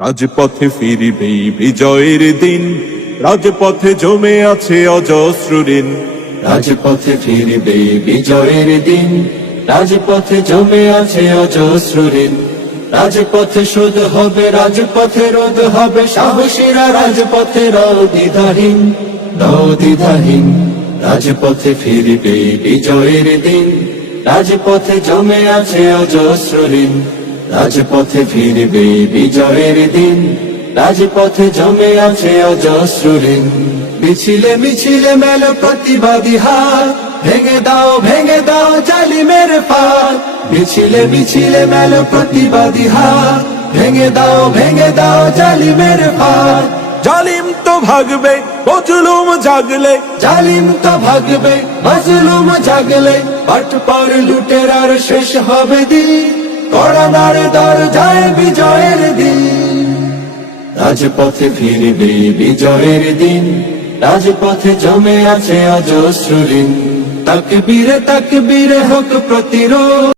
রাজপথে ফিরবে বিজয়ের দিন, রাজপথে জমে আছে অজস্র ঋণ। রাজপথে ফিরবে বিজয়ের দিন, রাজপথে জমে আছে অজস্র ঋণ। রাজপথে শোধ হবে, রাজপথে রোধ হবে, সাহসীরা রাজপথে দ্বিধাহীন, দ্বিধাহীন। রাজপথে ফিরবে বিজয়ের দিন, রাজপথে জমে আছে অজস্র ঋণ। রাজপথে ফিরবে বিজয়ের দিন, রাজপথে জমে আছে অজস্র ঋণ। মিছিলে মিছিলে মেলো প্রতিবাদী হাত, ভেঙে দাও জালিমের ফাঁদ। মিছিলে মিছিলে মেলো প্রতিবাদী হাত, ভেঙে দাও জালিমের ফাঁদ। জালিম তো ভাগবে মজলুম জাগলে, জালিম তো ভাগবে মজলুম জাগলে, বাটপার লুটেরার শেষ হবে দিন, করোনার দরজায় বিজয়ের দিন। রাজপথে ফিরবে বিজয়ের দিন, রাজপথে জমে আছে অজস্র ঋণ। তাকবীরে তাকবীরে হোক প্রতিরোধ।